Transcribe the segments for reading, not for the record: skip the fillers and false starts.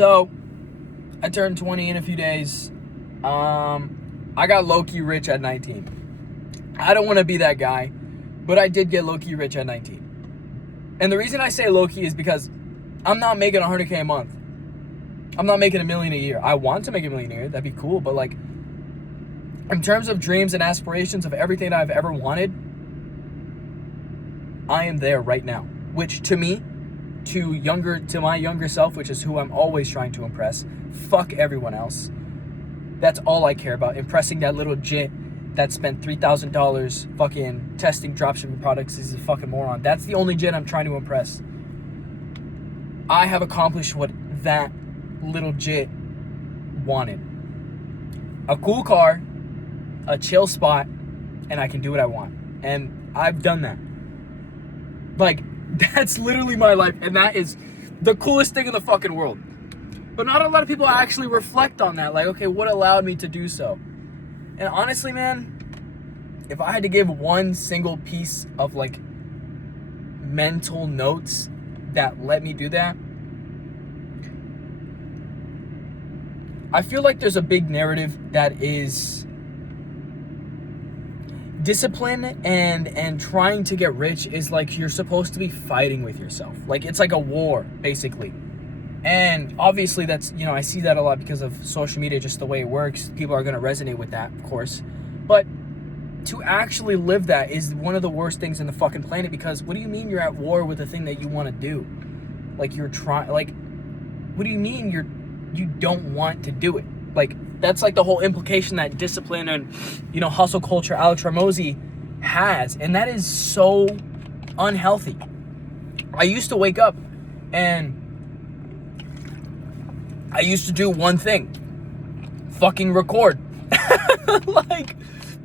So, I turned 20 in a few days. I got low-key rich at 19. I don't want to be that guy, but I did get low-key rich at 19. And the reason I say low-key is because I'm not making 100K a month. I'm not making $1 million a year. I want to make $1 million a year. That'd be cool. But like, in terms of dreams and aspirations of everything that I've ever wanted, I am there right now. Which to me, to my younger self, which is who I'm always trying to impress, fuck everyone else. That's all I care about. Impressing that little jit that spent $3,000 fucking testing dropshipping products. Is a fucking moron. That's the only jit I'm trying to impress. I have accomplished what that little jit wanted. A cool car, a chill spot, and I can do what I want. And I've done that. Like, that's literally my life, and that is the coolest thing in the fucking world. But not a lot of people actually reflect on that. Like, okay, what allowed me to do so? And honestly, man, if I had to give one single piece of, like, mental notes that let me do that, I feel like there's a big narrative that is discipline and trying to get rich is like you're supposed to be fighting with yourself. Like, it's like a war, basically. And obviously that's, you know, I see that a lot because of social media, just the way it works. People are going to resonate with that, of course. But to actually live that is one of the worst things in the fucking planet, because what do you mean you're at war with the thing that you want to do? Like, you're trying, like, what do you mean you don't want to do it? Like, that's like the whole implication that discipline and, you know, hustle culture Alex Ramosi has. And that is so unhealthy. I used to wake up and I used to do one thing. Fucking record. Like,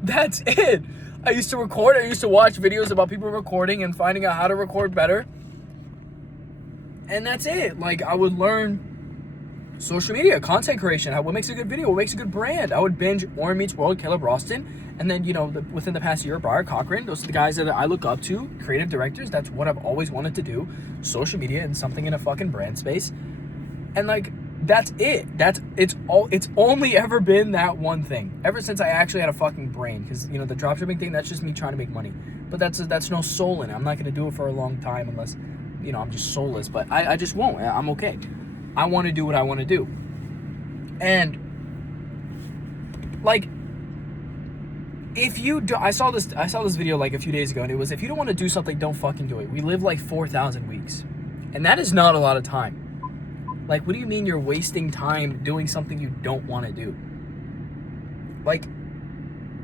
that's it. I used to record. I used to watch videos about people recording and finding out how to record better. And that's it. Like, I would learn social media, content creation, what makes a good video, what makes a good brand. I would binge Warren Meets World, Caleb Roston, and then, you know, within the past year, Briar Cochran. Those are the guys that I look up to, creative directors. That's what I've always wanted to do. Social media and something in a fucking brand space. And like, that's it. It's only ever been that one thing. Ever since I actually had a fucking brain. Because, you know, the dropshipping thing, that's just me trying to make money. But that's no soul in it. I'm not going to do it for a long time unless, you know, I'm just soulless. But I just won't. I'm okay. I want to do what I want to do. And like, if you do, I saw this video like a few days ago, and it was, if you don't want to do something, don't fucking do it. We live like 4,000 weeks. And that is not a lot of time. Like, what do you mean you're wasting time doing something you don't want to do? Like,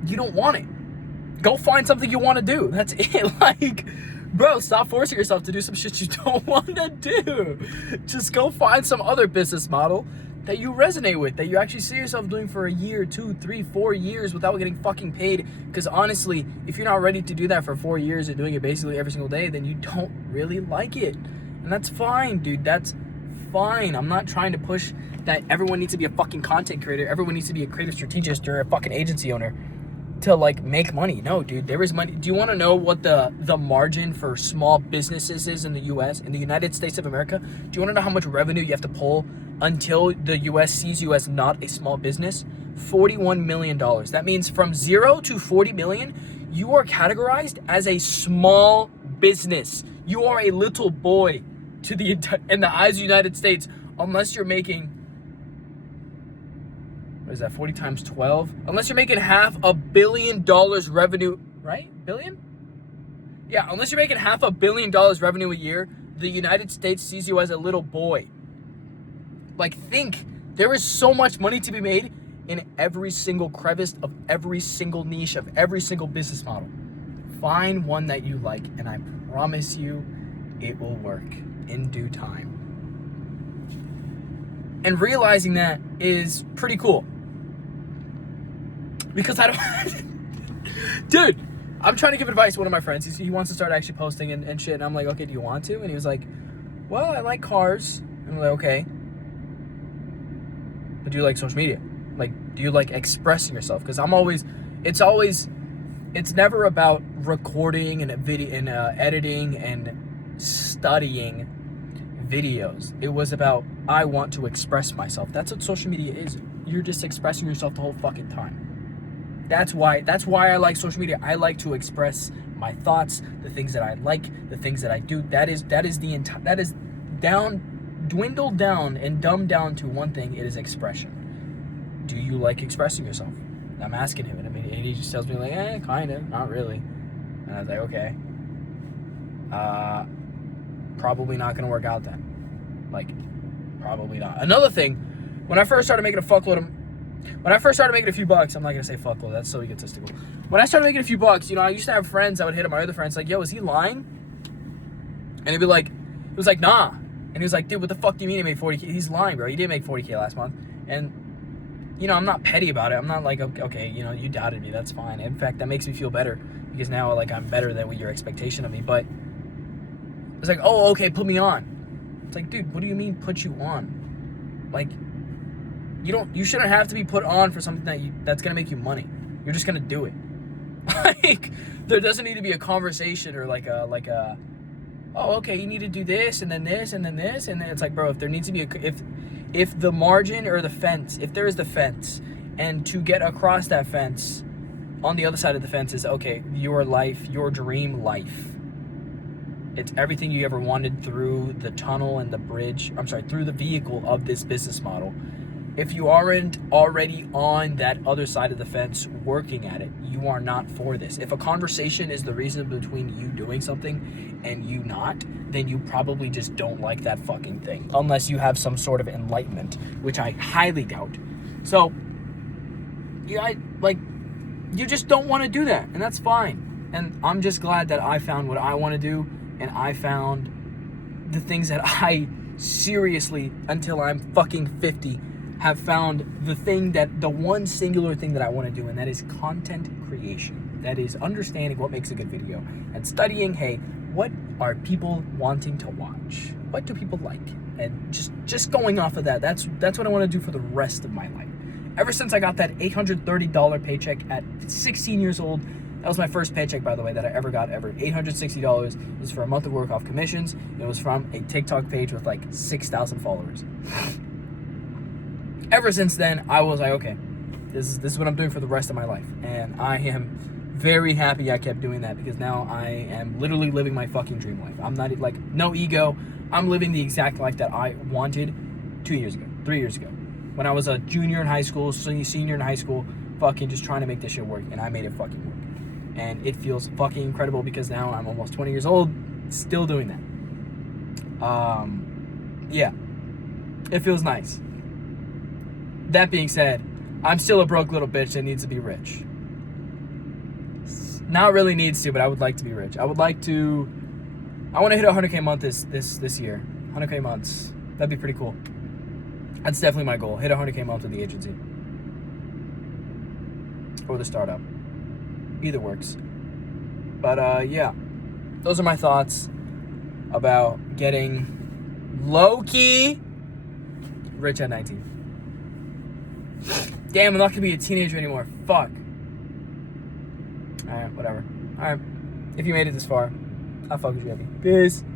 you don't want it. Go find something you want to do. That's it. Like, bro, stop forcing yourself to do some shit you don't want to do. Just go find some other business model that you resonate with, that you actually see yourself doing for a year, 2, 3, 4 years without getting fucking paid. Because honestly, if you're not ready to do that for 4 years and doing it basically every single day, then you don't really like it. And that's fine, dude. That's fine. I'm not trying to push that everyone needs to be a fucking content creator. Everyone needs to be a creative strategist or a fucking agency owner to like make money. No, dude, there is money. Do you want to know what the margin for small businesses is in the US, in the United States of America? Do you want to know how much revenue you have to pull until the US sees you as not a small business? $41 million. That means from 0 to 40 million, you are categorized as a small business. You are a little boy to the in the eyes of the United States, unless you're making, what is that, 40 times 12? Unless you're making $500 million revenue, right? Billion? Yeah, unless you're making $500 million revenue a year, the United States sees you as a little boy. Like, think, there is so much money to be made in every single crevice of every single niche of every single business model. Find one that you like, and I promise you it will work in due time. And realizing that is pretty cool. Because I don't... Dude, I'm trying to give advice to one of my friends. He wants to start actually posting and shit. And I'm like, okay, do you want to? And he was like, well, I like cars. And I'm like, okay. But do you like social media? Like, do you like expressing yourself? Because it's never about recording and video and editing and studying videos. It was about, I want to express myself. That's what social media is. You're just expressing yourself the whole fucking time. That's why I like social media. I like to express my thoughts, the things that I like, the things that I do. That is dwindled down and dumbed down to one thing. It is expression. Do you like expressing yourself? And I'm asking him, and he just tells me like, kind of, not really. And I was like, okay. Probably not gonna work out then. Like, probably not. Another thing, when I first started making a few bucks, I'm not gonna say fuckload, that's so egotistical. When I started making a few bucks, I used to have friends that would hit up my other friends like, yo, is he lying? And he'd be like, he was like, nah. And he was like, dude, what the fuck do you mean he made 40K? He's lying, bro. He didn't make 40K last month. And, I'm not petty about it. I'm not like, okay, you doubted me. That's fine. In fact, that makes me feel better because now, like, I'm better than what your expectation of me. But it's like, oh, okay, put me on. It's like, dude, what do you mean put you on? Like, you shouldn't have to be put on for something that's gonna make you money. You're just gonna do it. Like, there doesn't need to be a conversation or like a oh, okay, you need to do this and then this and then this, and then it's like, bro, if there needs to be if the margin or the fence, if there is the fence, and to get across that fence, on the other side of the fence is, okay, your life, your dream life. It's everything you ever wanted through the tunnel and the bridge, through the vehicle of this business model. If you aren't already on that other side of the fence working at it, you are not for this. If a conversation is the reason between you doing something and you not, then you probably just don't like that fucking thing. Unless you have some sort of enlightenment, which I highly doubt. So, you just don't want to do that, and that's fine. And I'm just glad that I found what I want to do, and I found the things that I seriously, until I'm fucking 50, have found the one singular thing that I want to do, and that is content creation. That is understanding what makes a good video and studying, hey, what are people wanting to watch? What do people like? And just going off of that, that's what I want to do for the rest of my life. Ever since I got that $830 paycheck at 16 years old, that was my first paycheck, by the way, that I ever got ever. $860 was for a month of work off commissions. It was from a TikTok page with like 6,000 followers. Ever since then, I was like, okay, this is what I'm doing for the rest of my life. And I am very happy I kept doing that, because now I am literally living my fucking dream life. I'm not, like, no ego. I'm living the exact life that I wanted 3 years ago. When I was a junior in high school, senior in high school, fucking just trying to make this shit work, and I made it fucking work. And it feels fucking incredible, because now I'm almost 20 years old, still doing that. Yeah, it feels nice. That being said, I'm still a broke little bitch that needs to be rich. Not really needs to, but I would like to be rich. I want to hit 100K a month this year. 100K months. That'd be pretty cool. That's definitely my goal. Hit 100K a month with the agency. Or the startup. Either works. But yeah. Those are my thoughts about getting low-key rich at 19. Damn, I'm not gonna be a teenager anymore. Fuck. Alright, whatever. Alright. If you made it this far, I'll fuck with you, Abby. Peace.